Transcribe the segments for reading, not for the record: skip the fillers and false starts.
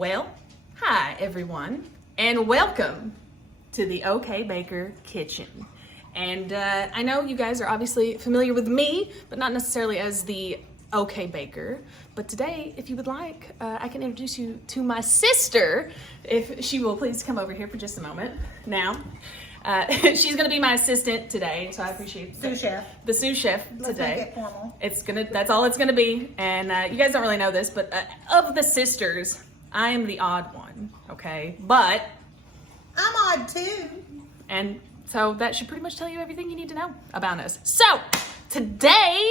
Well, hi everyone, and welcome to the OK Baker Kitchen. And I know you guys are obviously familiar with me, but not necessarily as the OK Baker. But today, if you would like, I can introduce you to my sister, if she will please come over here for just a moment. Now, she's gonna be my assistant today, so I appreciate Sous chef. The sous chef today. Let's make it formal. That's all it's gonna be. And you guys don't really know this, but of the sisters, I am the odd one, okay? But I'm odd too. And so that should pretty much tell you everything you need to know about us. So today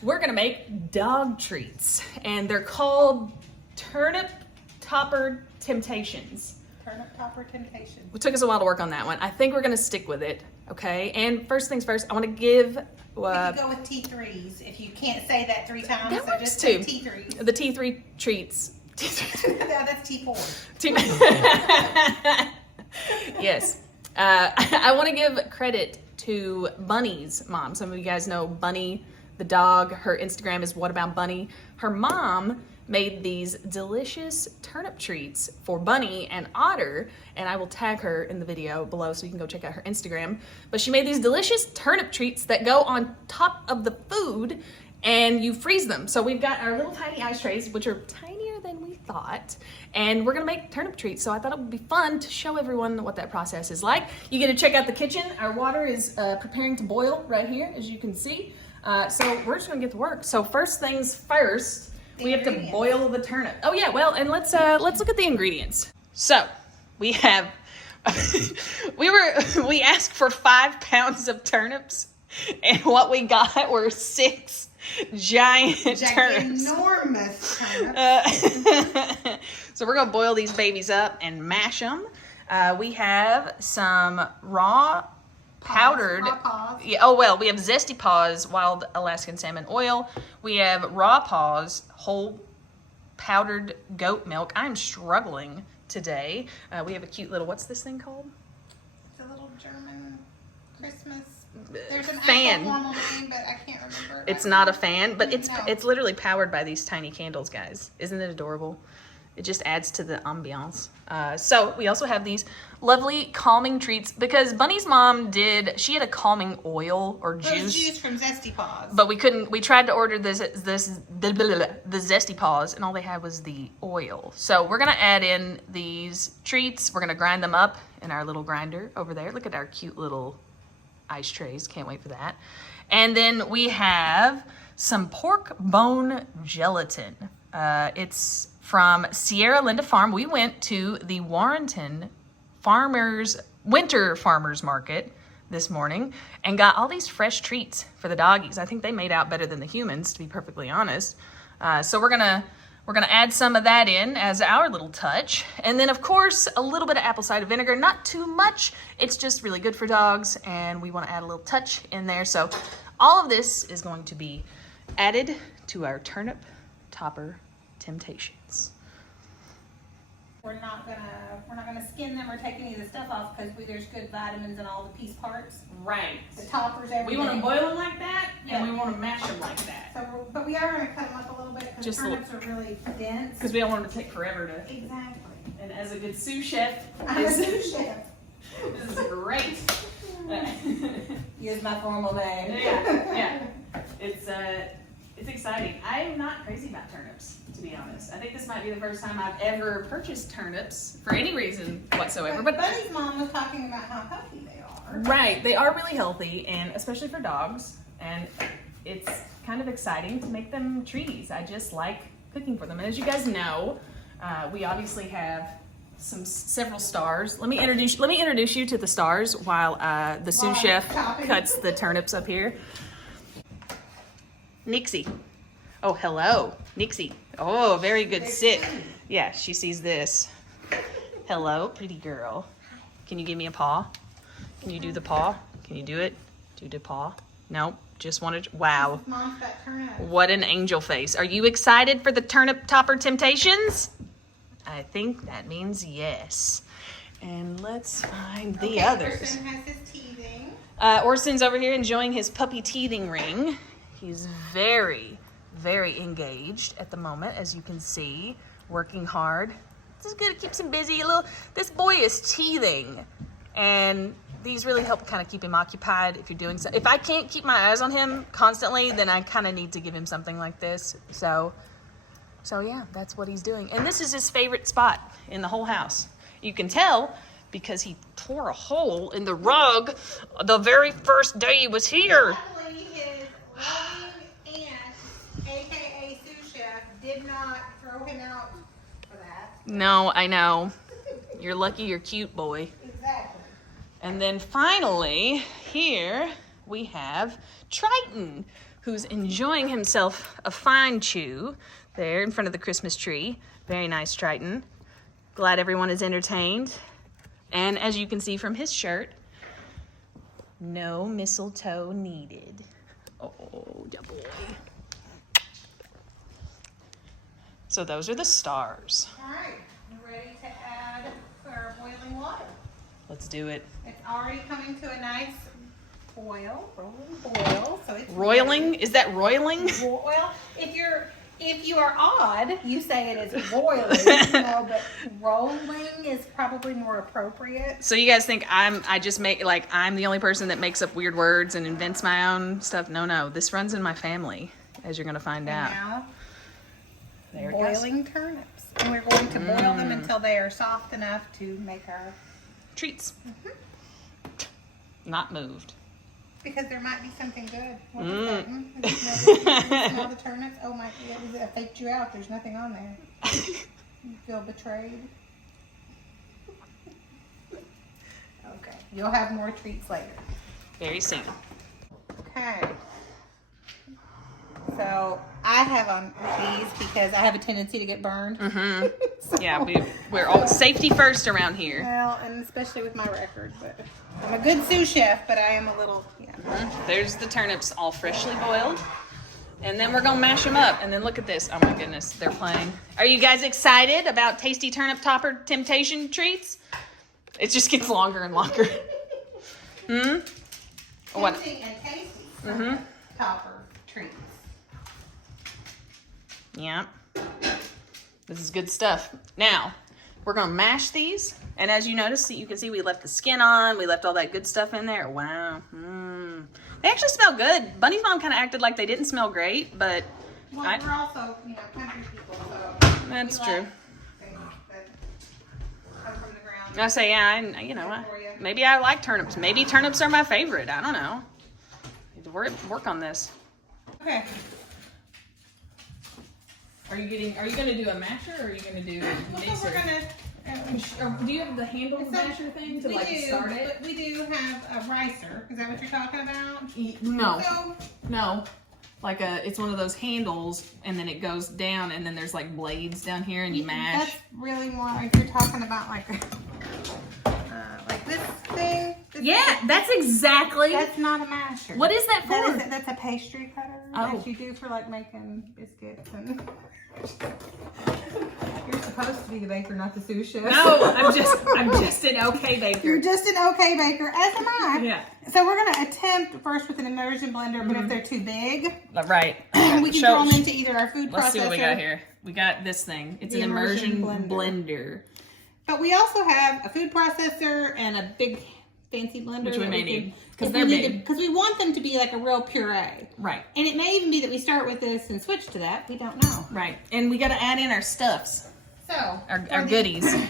we're gonna make dog treats, and they're called Turnip Topper Temptations. Turnip Topper Temptation. It took us a while to work on that one. I think we're gonna stick with it, okay? And first things first, I wanna give... you can go with T3s if you can't say that 3 times. That so works just too. say T3s. The T3 treats. Yeah, that's T4. Yes. I want to give credit to Bunny's mom. Some of you guys know Bunny, the dog. Her Instagram is What About Bunny. Her mom made these delicious turnip treats for Bunny and Otter, and I will tag her in the video below so you can go check out her Instagram. But she made these delicious turnip treats that go on top of the food, and you freeze them. So we've got our little tiny ice trays, which are tinier than we thought, and we're gonna make turnip treats. So I thought it would be fun to show everyone what that process is like. You get to check out the kitchen. Our water is preparing to boil right here, as you can see. So we're just gonna get to work. So first things first, we have to boil the turnip. Oh yeah, well, and let's look at the ingredients. So we have, we asked for 5 pounds of turnips, and what we got were 6 giant turnips. Enormous turnips. So we're gonna boil these babies up and mash them. We have some raw powdered. Raw Paws. Yeah. Oh well, we have Zesty Paws wild Alaskan salmon oil. We have raw Paws whole powdered goat milk. I'm struggling today. We have a cute little, what's this thing called? It's a little German Christmas. There's an fan. actual formal name, but I can't remember. It's not a fan, but it's No. it's literally powered by these tiny candles, guys. Isn't it adorable? It just adds to the ambiance. So we also have these lovely calming treats because Bunny's mom she had a calming oil or It was juice. juice from Zesty Paws. But we couldn't, we tried to order the Zesty Paws, and all they had was the oil. So we're gonna add in these treats. We're gonna grind them up in our little grinder over there. Look at our cute little ice trays. Can't wait for that. And then we have some pork bone gelatin. It's from Sierra Linda Farm. We went to the Warrenton Winter Farmers Market this morning and got all these fresh treats for the doggies. I think they made out better than the humans, to be perfectly honest. So we're gonna add some of that in as our little touch. And then of course, a little bit of apple cider vinegar, not too much. It's just really good for dogs, and we wanna add a little touch in there. So all of this is going to be added to our Turnip Topper Temptations. We're not gonna skin them or take any of the stuff off because there's good vitamins in all the piece parts. Right. The toppers, everything. We want to boil them like that, Yeah. and we want to mash them like that. So, but we are gonna cut them up a little bit because the Just a little. turnips are really dense. Because we don't want them to take forever to. Exactly. And as a good sous chef, I'm a sous chef. this is great. Use my formal name. Yeah. It's exciting. I'm not crazy about turnips, to be honest. I think this might be the first time I've ever purchased turnips for any reason whatsoever. But But Buddy's mom was talking about how healthy they are. right, they are really healthy, and especially for dogs. And it's kind of exciting to make them treaties. I just like cooking for them. And as you guys know, we obviously have several stars. Let me introduce you to the stars while the sous chef cuts the turnips up here. Nixie. Oh, hello, Nixie. Oh, very good sit. Yeah, she sees this. Hello, pretty girl. Can you give me a paw? Can you do the paw? Can you do it? Do the paw? No, just wanted. Wow. Mom's got turnips. What an angel face. Are you excited for the Turnip Topper Temptations? I think that means yes. And let's find the others. Orson has his teething. Orson's over here enjoying his puppy teething ring. He's very, very engaged at the moment, as you can see, working hard. This is good. It keeps him busy. This boy is teething, and these really help kind of keep him occupied if you're doing so. If I can't keep my eyes on him constantly, then I kind of need to give him something like this. So yeah, that's what he's doing. And this is his favorite spot in the whole house. You can tell because he tore a hole in the rug the very first day he was here. Luckily, his loving aunt, aka sous chef, did not throw him out for that. No, I know. You're lucky you're cute, boy. Exactly. And then finally, here we have Triton, who's enjoying himself a fine chew there in front of the Christmas tree. Very nice, Triton. Glad everyone is entertained. And as you can see from his shirt, no mistletoe needed. Oh, yeah, boy. So those are the stars. All right, we're ready to add our boiling water. Let's do it. It's already coming to a nice boil, rolling boil. So it's Roiling? Is that roiling? Well, if you are odd, you say it is boiling, but rolling is probably more appropriate. So you guys think I'm the only person that makes up weird words and invents my own stuff? No, this runs in my family, as you're gonna find out. Now, There it boiling turnips, and we're going to boil them until they are soft enough to make our Treats. Not moved. because there might be something good. What is that? Did you smell the turnips? Oh my God, I faked you out. There's nothing on there. You feel betrayed. Okay, you'll have more treats later. Very soon. Okay. So I have on these because I have a tendency to get burned. So, Yeah, we're all safety first around here. well, and especially with my record, but I'm a good sous chef, but I am a little, There's the turnips all freshly boiled. And then we're gonna mash them up. And then look at this. Oh my goodness, they're playing. Are you guys excited about tasty turnip topper temptation treats? It just gets longer and longer. What? Tempting and tasty topper treats. Yeah. This is good stuff. Now, we're gonna mash these. And as you notice, you can see we left the skin on. We left all that good stuff in there. Wow. They actually smell good. Bunny's mom kind of acted like they didn't smell great, but Well, we're also, country people, so that's we true. like things that come from the ground. I say, yeah, maybe I like turnips. Maybe turnips are my favorite. I don't know. Need to work on this. Okay. Are you gonna do a masher or are you gonna do So we're gonna. do you have the handle masher thing to start it? But we do have a ricer. Is that what you're talking about? No. So, No. It's one of those handles and then it goes down and then there's like blades down here and you mash. that's really more like you're talking about like this thing. Yeah, that's exactly. That's not a masher. What is that for? That's a pastry cutter that you do for like making biscuits and. You're supposed to be the baker, not the sous chef. No, I'm just an okay baker. You're just an okay baker, as am I. Yeah. So we're gonna attempt first with an immersion blender, but if they're too big, Right. we can throw them into either our food processor. Let's see what we got here. We got this thing. It's The an immersion immersion blender. But we also have a food processor and a big fancy blender. Which we may need, because they're they're big. Because we want them to be like a real puree. Right. And it may even be that we start with this and switch to that. We don't know. Right. And we got to add in our stuffs. So. Our goodies. All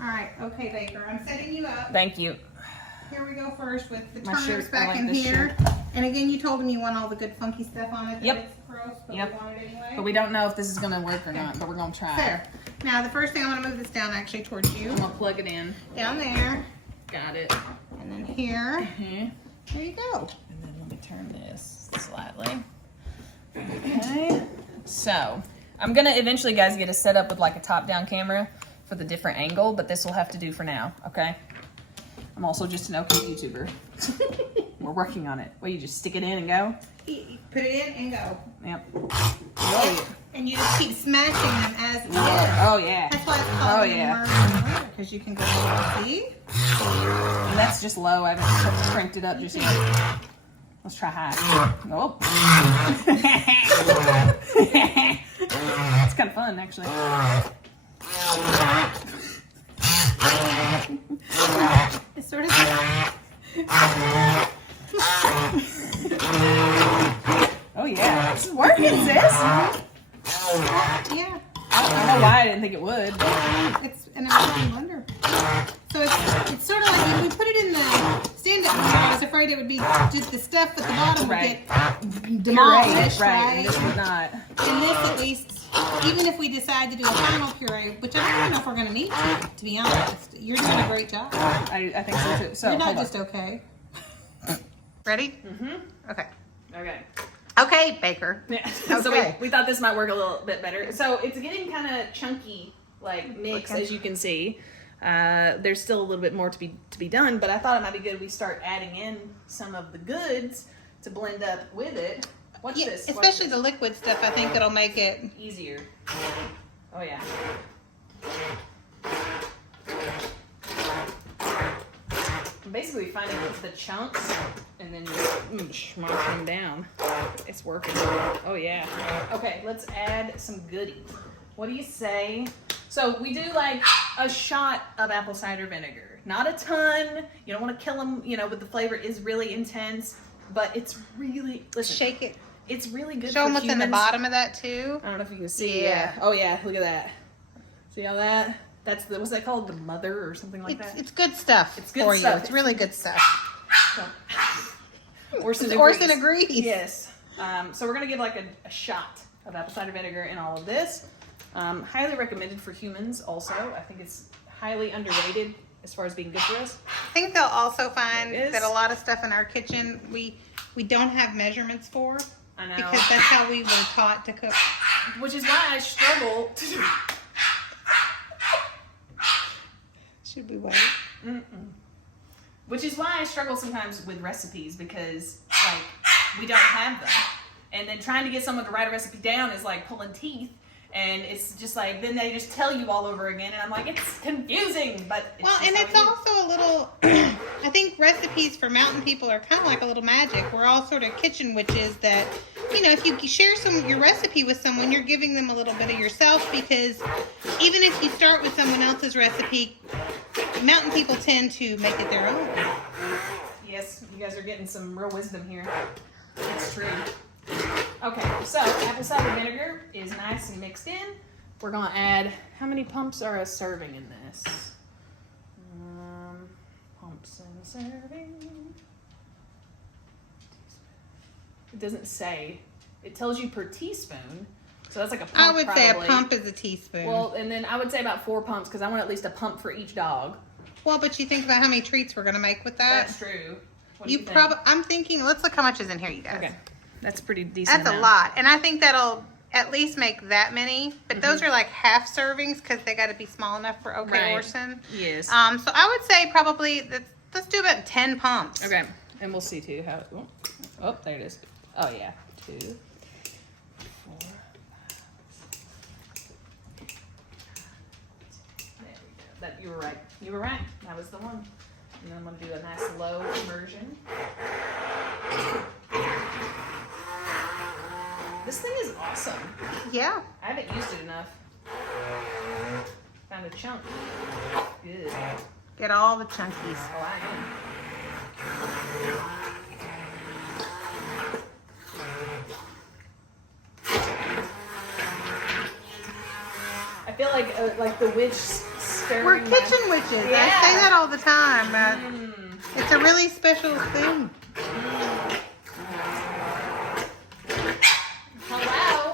right. Okay, baker. I'm setting you up. Thank you. Here we go first with the My turnips shirt, back I like in this here. And again, you told them you want all the good funky stuff on it. Yep. It's gross, but Yep. we want it anyway. But we don't know if this is going to work or not, but we're going to try. There. Now, the first thing I want to move this down actually towards you. I'm going to plug it in. Down there. Got it. And then here. Mm-hmm. There you go. And then let me turn this slightly. Okay. So, I'm going to eventually, guys, get it set up with like a top-down camera for the different angle, but this will have to do for now, okay? I'm also just an okay YouTuber. We're working on it. Well, you just stick it in and go? Put it in and go. Yep. Right. And you just keep smashing them as you go. Oh, yeah. That's why it's called immersion, because you can go and see. And that's just low. I haven't cranked it up just yet. Let's try high. Oh. It's kind of fun, actually. It's sort of like... Oh yeah, this is working, sis. Yeah. I don't know why I didn't think it would. It's an American blender. So it's sort of like if we put it in the stand-up blender, I was afraid it would be just the stuff at the bottom would get demolished, right? And this would not. And this, at least, even if we decide to do a final puree, which I don't even know if we're going to need to be honest. You're doing a great job. I think so too. So you're not just okay. Ready? Mm-hmm. Okay. Okay. Okay, Baker. Yeah. Okay. So we thought this might work a little bit better. So it's getting kind of chunky, like mix, as you can see. There's still a little bit more to be done, but I thought it might be good we start adding in some of the goods to blend up with it. Watch this. Especially the liquid stuff. I think that'll make it easier. Oh yeah. Basically finding the chunks and then just smashing them down. It's working. Oh yeah. Okay, let's add some goodies. What do you say? So we do like a shot of apple cider vinegar. Not a ton. You don't want to kill them, but the flavor is really intense. But it's really, listen. Shake it. It's really good Show for them what's humans. in the bottom of that too. I don't know if you can see. Yeah. Oh yeah, look at that. See how that? That's what's that called? The mother or something like that? It's good stuff. It's good for stuff. you. It's really good stuff. So, Orson agrees. Yes. So we're gonna give like a shot of apple cider vinegar in all of this. Highly recommended for humans. Also, I think it's highly underrated as far as being good for us. I think they'll also find that a lot of stuff in our kitchen we don't have measurements for. I know. Because that's how we were taught to cook. Which is why I struggle to do. Should we wait? Which is why I struggle sometimes with recipes because like we don't have them, and then trying to get someone to write a recipe down is like pulling teeth, and it's just like then they just tell you all over again, and I'm like it's confusing. But it's also a little. I think recipes for mountain people are kind of like a little magic. We're all sort of kitchen witches that. If you share your recipe with someone, you're giving them a little bit of yourself because even if you start with someone else's recipe, mountain people tend to make it their own. Yes, you guys are getting some real wisdom here. It's true. Okay, so apple cider vinegar is nice and mixed in. We're going to add, how many pumps are a serving in this? Pumps in a serving. It doesn't say. It tells you per teaspoon. So that's like a pump. I would say a probably. pump is a teaspoon. Well, and then I would say about 4 pumps because I want at least a pump for each dog. Well, but you think about how many treats we're going to make with that. That's true. What do you think? I'm thinking, let's look how much is in here, you guys. Okay. That's pretty decent. That's a lot. And I think that'll at least make that many. But those are like half servings because they got to be small enough for Orson. Yes. So I would say probably, let's do about 10 pumps. Okay. And we'll see too how. Oh, there it is. Oh yeah, 2, 4, 5, 6. There we go. That you were right. You were right. That was the one. And then I'm gonna do a nice low immersion. This thing is awesome. Yeah. I haven't used it enough. Found a chunk. Good. Get all the chunkies. Oh, I am. I feel like the witch stirring. We're kitchen witches. Yeah. I say that all the time. It's a really special thing. Hello.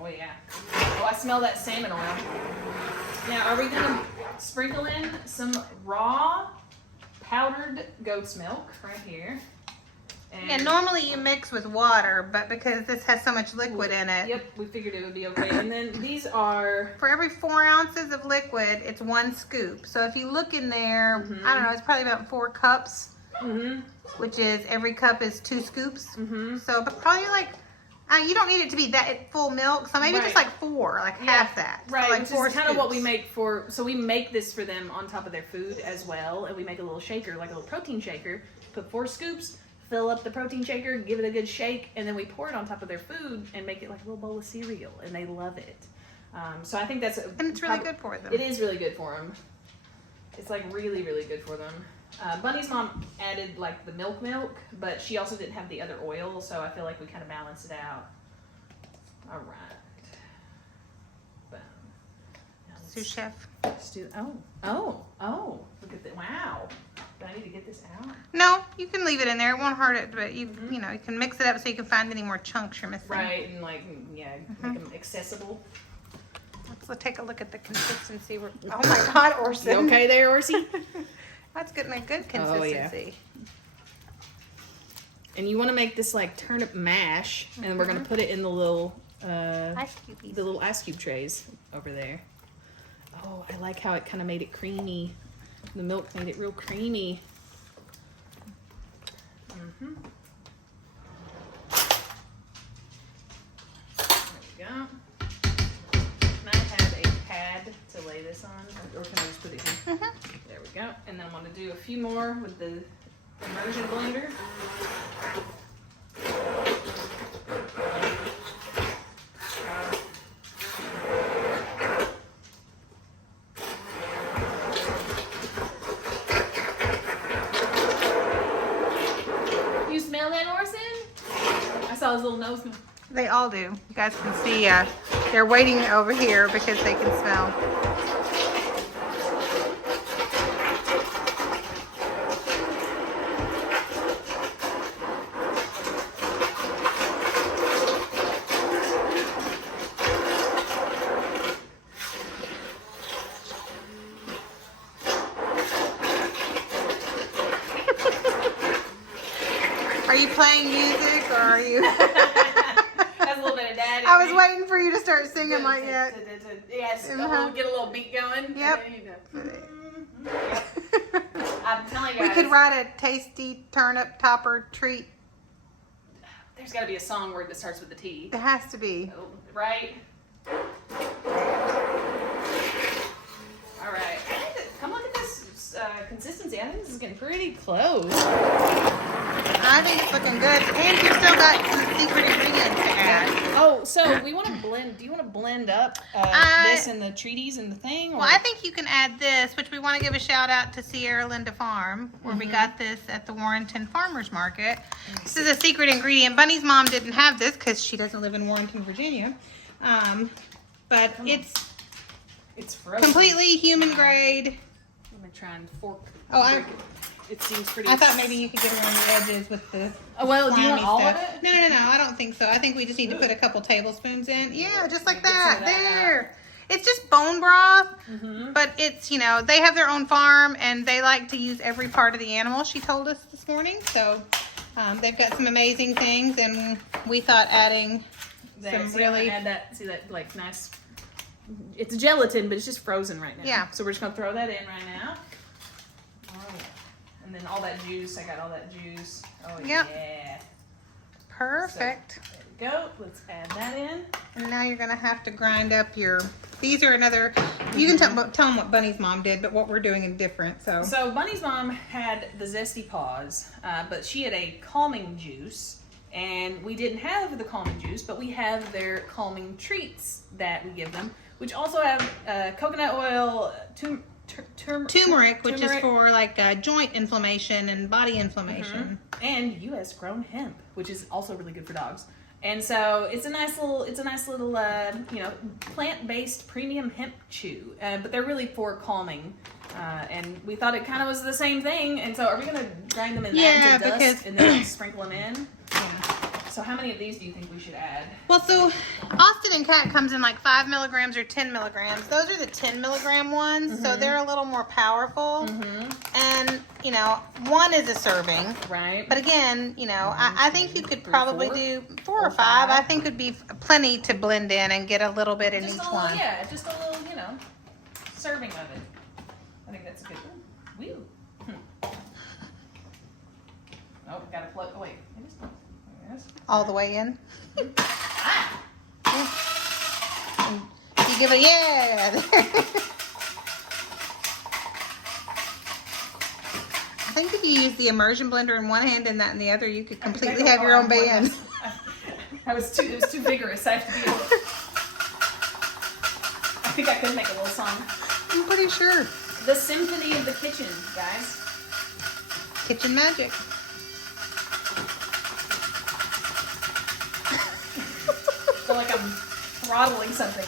Oh yeah. Oh, I smell that salmon oil. Now, are we gonna sprinkle in some raw powdered goat's milk right here? And normally you mix with water, but because this has so much liquid in it. Yep, we figured it would be okay. And then these are... For every 4 ounces of liquid, it's 1 scoop. So if you look in there, I don't know, it's probably about 4 cups, which is every cup is 2 scoops. So but probably like You don't need it to be that full milk, so maybe just like 4, like half that. Right, so like which 4 is kind of what we scoops. make for, so we make this for them on top of their food as well, and we make a little shaker, like a little protein shaker, put 4 scoops, fill up the protein shaker, give it a good shake, and then we pour it on top of their food and make it like a little bowl of cereal, and they love it. So I think that's... And it's really good for them. It is really good for them. It's like really, really good for them. Bunny's mom added like the milk, but she also didn't have the other oil, so I feel like we kind of balanced it out. All right. Boom. Now let's Sous chef. do. Oh! Look at that! Wow. Do I need to get this out? No, you can leave it in there. It won't hurt it, but you know, you can mix it up so you can find any more chunks you're missing. Right, and like make them accessible. Let's take a look at the consistency. Oh my God, Orson. You okay there, Orsi? That's getting a good consistency. And you want to make this like turnip mash, and we're gonna put it in the little ice cubies. the little ice cube trays over there. Oh, I like how it kind of made it creamy. The milk made it real creamy. There we go. Can I have a pad to lay this on, or can I just put it here? There we go. And then I'm gonna do a few more with the immersion blender. You smell that, Orson? I saw his little nose move. They all do. You guys can see they're waiting over here because they can smell. Are you playing music or are you? That's a little bit of daddy. I was waiting for you to start singing like that. Yes, get a little beat going. Yep. I'm telling you We guys, could write a tasty turnip topper treat. there's got to be a song word that starts with the T. It has to be. Oh, right? All right. Come look at this consistency. I think this is getting pretty close. I think it's looking good. And you still got some secret ingredients to add. Oh, so we want to blend. Do you want to blend up this and the treaties and the thing? Or? Well, I think you can add this, which we want to give a shout out to Sierra Linda Farm, where we got this at the Warrenton Farmers Market. This is a secret ingredient. Bunny's mom didn't have this because she doesn't live in Warrenton, Virginia. But it's frozen. completely human grade. Let me try and fork. Oh, it seems pretty. I thought maybe you could get around the edges with the Oh, well, do you want slimy all stuff. of it? No, I don't think so. I think we just need to put a couple tablespoons in. Yeah, just like Get some that. of that There. It's just bone broth, but it's, you know, they have their own farm and they like to use every part of the animal, she told us this morning. So they've got some amazing things, and we thought adding some really... Add that, see that, like, nice... It's gelatin, but it's just frozen right now. Yeah. So we're just going to throw that in right now. Oh, and then all that juice. I got all that juice. Oh, Yep. yeah. Perfect. So, there we go. Let's add that in. And now you're going to have to grind up your... These are another... You can tell them what Bunny's mom did, but what we're doing is different. So Bunny's mom had the Zesty Paws, but she had a calming juice. And we didn't have the calming juice, but we have their calming treats that we give them, which also have coconut oil, turmeric, which is for like joint inflammation and body inflammation, and U.S. grown hemp, which is also really good for dogs. And so it's a nice little you know, plant-based premium hemp chew, but they're really for calming. And we thought it kind of was the same thing. And so are we gonna grind them in that to dust and then sprinkle them in? So how many of these do you think we should add? Well, so Austin and Cat comes in like 5 milligrams or 10 milligrams. Those are the 10 milligram ones, so they're a little more powerful. And, you know, one is a serving. Right. But again, you know, I think you could probably do 4 or 5. I think would be plenty to blend in and get a little bit in each one. Yeah, just a little, you know, serving of it. I think that's a good one. Woo. Oh, gotta plug. Oh, wait. It is plugged. Yes. All the way in. Ah. Yeah. And you give it, yeah. I think if you use the immersion blender in one hand and that in the other, you could completely have your own band. It was too vigorous. I have to be able to, I think I could make a little song. I'm pretty sure. The symphony of the kitchen, guys. Kitchen magic. I feel like I'm throttling something.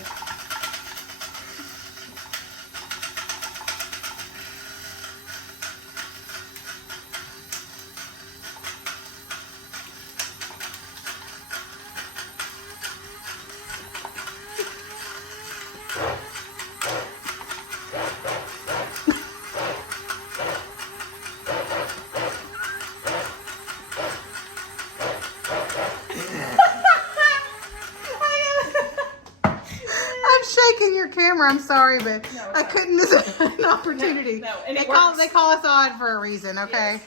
Your camera, I'm sorry, but no, I couldn't miss an opportunity. No, and they call us odd for a reason, okay? Yes.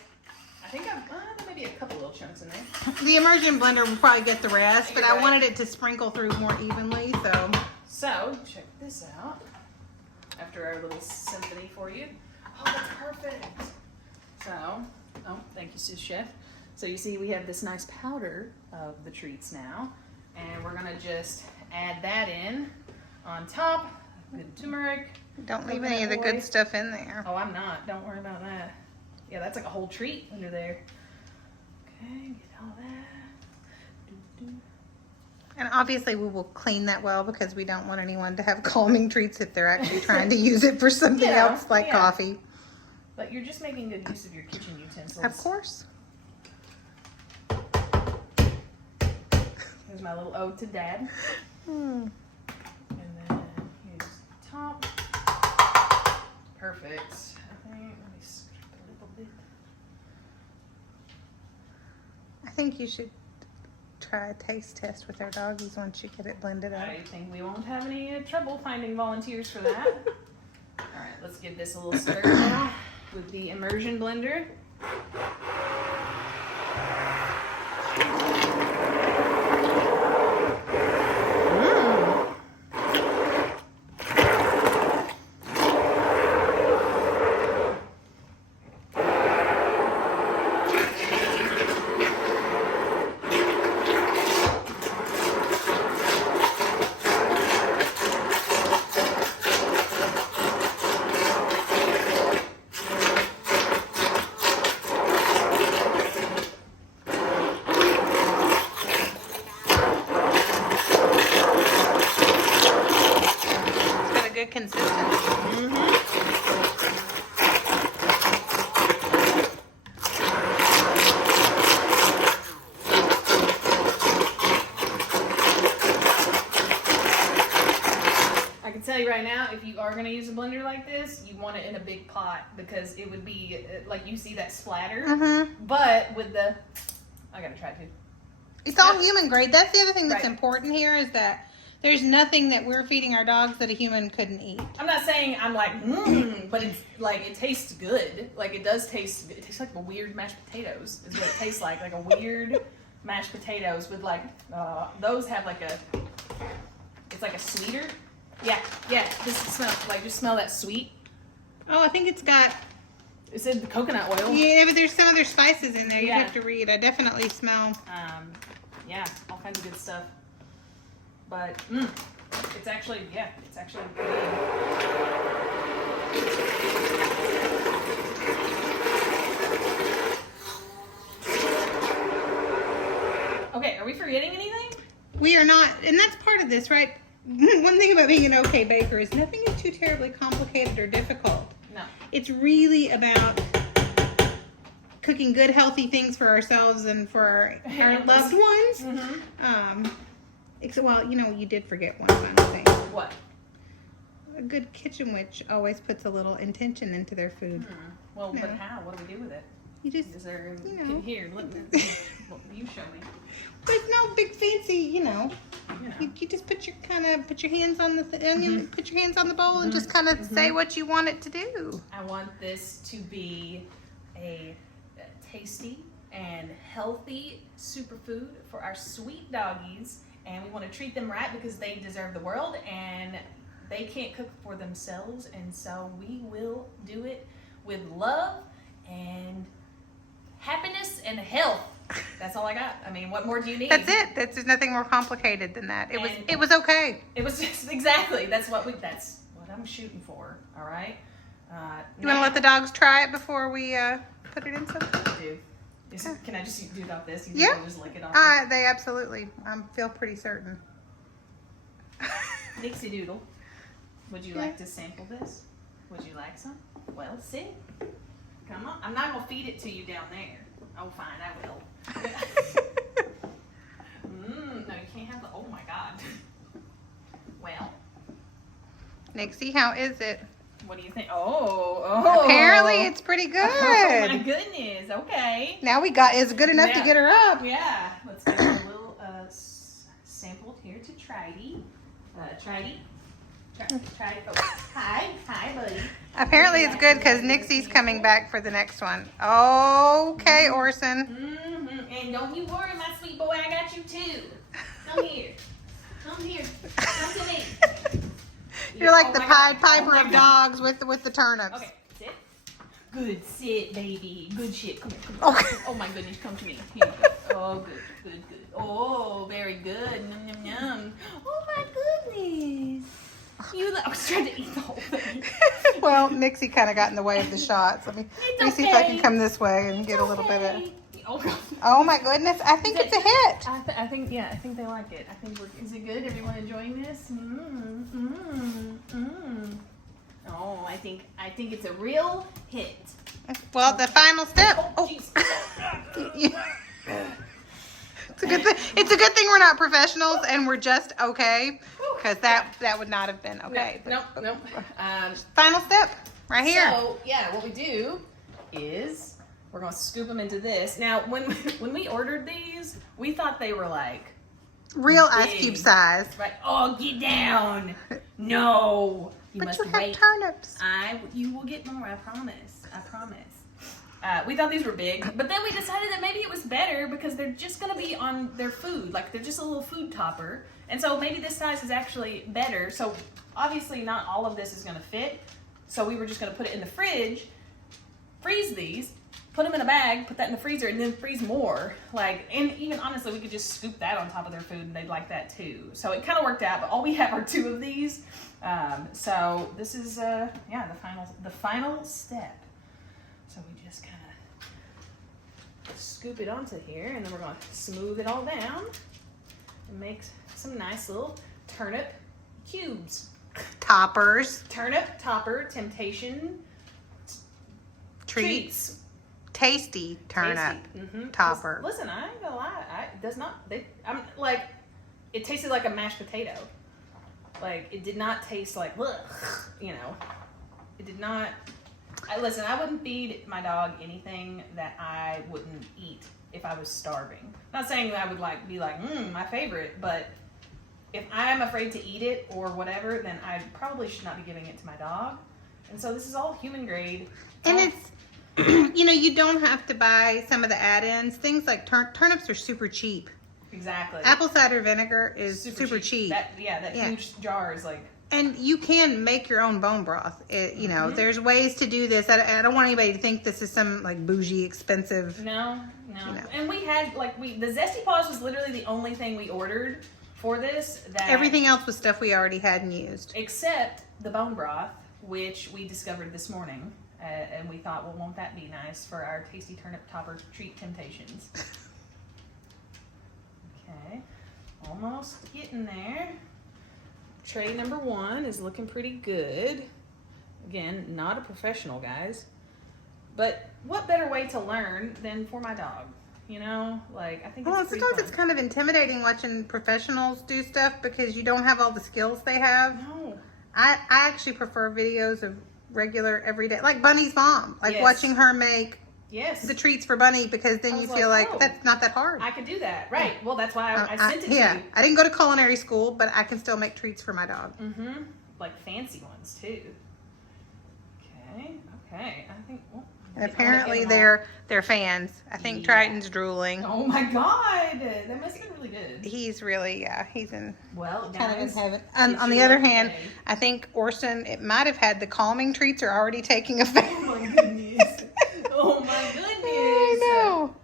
I think I've maybe a couple little chunks in there. The immersion blender will probably get the rest, but You're I right. wanted it to sprinkle through more evenly, so. So, check this out. After our little symphony for you. Oh, that's perfect. So, oh, thank you, Sous Chef. So you see we have this nice powder of the treats now, and we're gonna just add that in on top. Good turmeric. Don't leave any of the good stuff in there. Oh, I'm not. Don't worry about that. Yeah, that's like a whole treat under there. Okay, get all that. And obviously we will clean that well because we don't want anyone to have calming treats if they're actually trying to use it for something else like coffee. But you're just making good use of your kitchen utensils. Of course. Here's my little ode to Dad. And then here's the top. Perfect. I think, let me scrape a little bit. I think you should try a taste test with our doggies once you get it blended up. I think we won't have any trouble finding volunteers for that. All right, let's give this a little stir now with the immersion blender. Good consistency. I can tell you right now, if you are going to use a blender like this, you want it in a big pot because it would be like you see that splatter, but with the, I gotta try to. It's all human grade. That's the other thing that's Right. important here is that there's nothing that we're feeding our dogs that a human couldn't eat. I'm not saying I'm like, but it's like, it tastes good. Like it does taste, it tastes like a weird mashed potatoes is what it tastes like a weird mashed potatoes with like, those have like a, it's like a sweeter. Yeah, this smell, like just smell that sweet. Oh, I think it's got, It said the coconut oil. yeah, but there's some other spices in there. You Yeah. have to read. I definitely smell. Yeah, all kinds of good stuff. But it's actually, it's actually good. Okay, are we forgetting anything? We are not, and that's part of this, right? One thing about being an okay baker is nothing is too terribly complicated or difficult. No. It's really about cooking good, healthy things for ourselves and for our loved ones. Except, well, you know, you did forget one final thing. What? A good kitchen witch always puts a little intention into their food. Well, Yeah. but how? What do we do with it? You just, Is there, you know. here, let me, well, you show me. there's no big fancy, you know. You know. You just put your hands on the onion, put your hands on the bowl, and just kind of say what you want it to do. I want this to be a tasty, and healthy superfood for our sweet doggies. And we want to treat them right because they deserve the world and they can't cook for themselves. And so we will do it with love and happiness and health. That's all I got. I mean, what more do you need? That's it. There's nothing more complicated than that. It was okay. It was just exactly. That's what I'm shooting for. All right. You want to let the dogs try it before we put it in something? Dude, can I just do it off this? You Yeah. think just lick it off? They absolutely. I feel pretty certain. Dixie Doodle, would you like to sample this? Would you like some? Well, sit. Come on. I'm not gonna feed it to you down there. Oh, fine, I will. No, you can't have the. Oh my God. Well, Nixie, how is it? what do you think? Oh. Apparently, it's pretty good. Oh my goodness. Okay. Now is it good enough to get her up? Yeah. Let's give her a little sample here to Tridey. Tridey. Oh, hi, buddy. Apparently, it's good because Nixie's coming back for the next one. Okay, Orson. Mm-hmm. And don't you worry, my sweet boy. I got you too. Come here. Come to me. You're like the my Pied God. Piper Oh my of God. dogs with the turnips. Okay, sit. Good, sit, baby. Good shit. Come here. Okay. Oh my goodness, come to me. Here you go. Oh, good. Oh, very good. Yum, yum, yum. Oh my goodness. I was trying to eat the whole thing. Well, Nixie kind of got in the way of the shots. Let me see if I can come this way and get a little bit of. Oh my goodness! I think it's a hit. I think they like it. Is it good? Everyone enjoying this? Oh, I think it's a real hit. Well, the final step. Oh, jeez. It's a good thing we're not professionals and we're just okay, because that would not have been okay. Nope. Final step, right here. So yeah, what we do is we're gonna scoop them into this. Now, when we ordered these, we thought they were like Real big. ice cube size. Right? Oh, get down! No, you But must you have wait. turnips. You will get more. I promise. We thought these were big, but then we decided that maybe it was better because they're just gonna be on their food, like they're just a little food topper, and so maybe this size is actually better. So obviously not all of this is gonna fit, so we were just gonna put it in the fridge, freeze these, put them in a bag, put that in the freezer, and then freeze more. And even honestly, we could just scoop that on top of their food, and they'd like that too. So it kind of worked out. But all we have are 2 of these. So this is the final step. So we just kind of scoop it onto here, and then we're going to smooth it all down and make some nice little turnip cubes. Toppers. Turnip topper temptation treats. Tasty turnip Mm-hmm. topper. Listen, I ain't gonna lie. I'm like, it tasted like a mashed potato. Like, it did not taste like, ugh, it did not. Listen, I wouldn't feed my dog anything that I wouldn't eat if I was starving. Not saying that I would be like, my favorite, but if I'm afraid to eat it or whatever, then I probably should not be giving it to my dog. And so this is all human grade. And it's, you don't have to buy some of the add-ins. Things like turnips are super cheap. Exactly. Apple cider vinegar is super cheap. That huge jar is like. And you can make your own bone broth. There's ways to do this. I don't want anybody to think this is some like bougie, expensive. No. And we had the Zesty Paws was literally the only thing we ordered for this. Everything else was stuff we already had and used. Except the bone broth, which we discovered this morning. And we thought, well, won't that be nice for our tasty turnip topper treat temptations? Okay. Almost getting there. Tray number 1 is looking pretty good. Again, not a professional, guys. But what better way to learn than for my dog? I think it's pretty sometimes fun. it's kind of intimidating watching professionals do stuff because you don't have all the skills they have. No. I actually prefer videos of regular, everyday, like Bunny's mom. Yes. Watching her make Yes. the treats for Bunny, because then you feel like that's not that hard. I could do that. Right. Well, that's why I sent it to you. I didn't go to culinary school, but I can still make treats for my dog. Mm-hmm. Like fancy ones, too. Okay. I think... And apparently they're They're fans. I think Yeah. Triton's drooling. Oh my God, that must have been really good. He's really, he's in Well, kind of in guys, heaven. it's On the your other lucky hand, day. I think Orson, it might have had the calming treats are already taking effect. Oh my goodness. Oh my goodness. I know.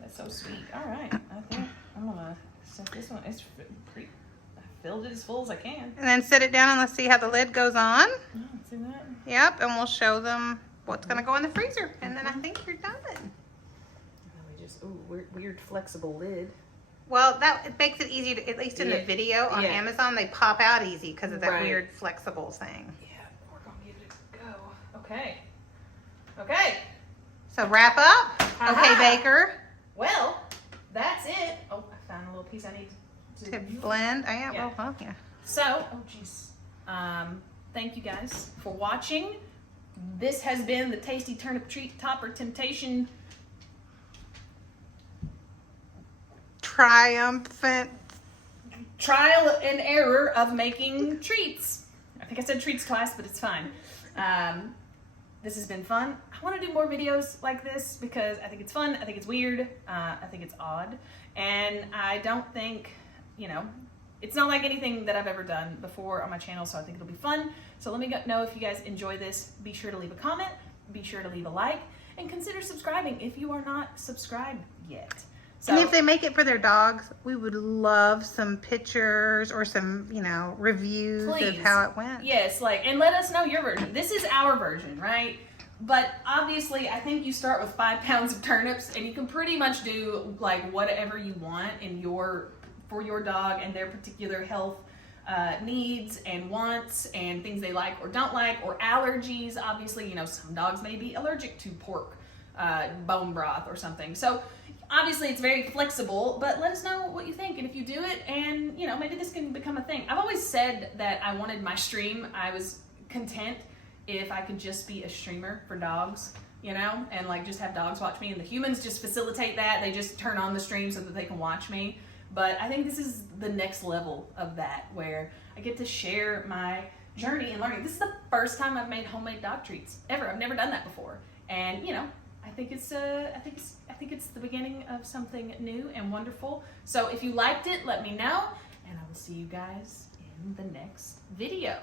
That's so sweet. All right, I think I'm gonna set this one. It's pretty. I filled it as full as I can. And then set it down and let's see how the lid goes on. Oh, see that? Yep, and we'll show them what's gonna go in the freezer. And then I think you're done. We just weird flexible lid. Well, it makes it easy to, at least in the Yeah. video on Yeah. Amazon, they pop out easy because of that Right. weird flexible thing. Yeah, we're gonna give it a go. Okay. Okay. So wrap up. Aha. Okay, Baker. Well, that's it. Oh, I found a little piece I need To blend. Oh, yeah, Yeah. well, yeah. So, oh jeez. Thank you guys for watching. This has been the Tasty Turnip Treat Topper Temptation. Triumphant. Trial and error of making treats. I think I said treats twice, but it's fine. This has been fun. I want to do more videos like this because I think it's fun. I think it's weird. I think it's odd. And I don't think, it's not like anything that I've ever done before on my channel, so I think it'll be fun. So let me know if you guys enjoy this. Be sure to leave a comment. Be sure to leave a like. And consider subscribing if you are not subscribed yet. So, And if they make it for their dogs, we would love some pictures or some, reviews Please. of how it went. Yes, and let us know your version. This is our version, right? But obviously, I think you start with 5 pounds of turnips, and you can pretty much do whatever you want for your dog and their particular health needs and wants and things they like or don't like or allergies. Obviously, some dogs may be allergic to pork bone broth or something. So obviously it's very flexible, but let us know what you think and if you do it, and maybe this can become a thing. I've always said that I wanted my stream, I was content if I could just be a streamer for dogs, and just have dogs watch me, and the humans just facilitate that. They just turn on the stream so that they can watch me. But I think this is the next level of that, where I get to share my journey and learning. This is the first time I've made homemade dog treats ever. I've never done that before, and I think it's the beginning of something new and wonderful. So if you liked it, let me know, and I will see you guys in the next video.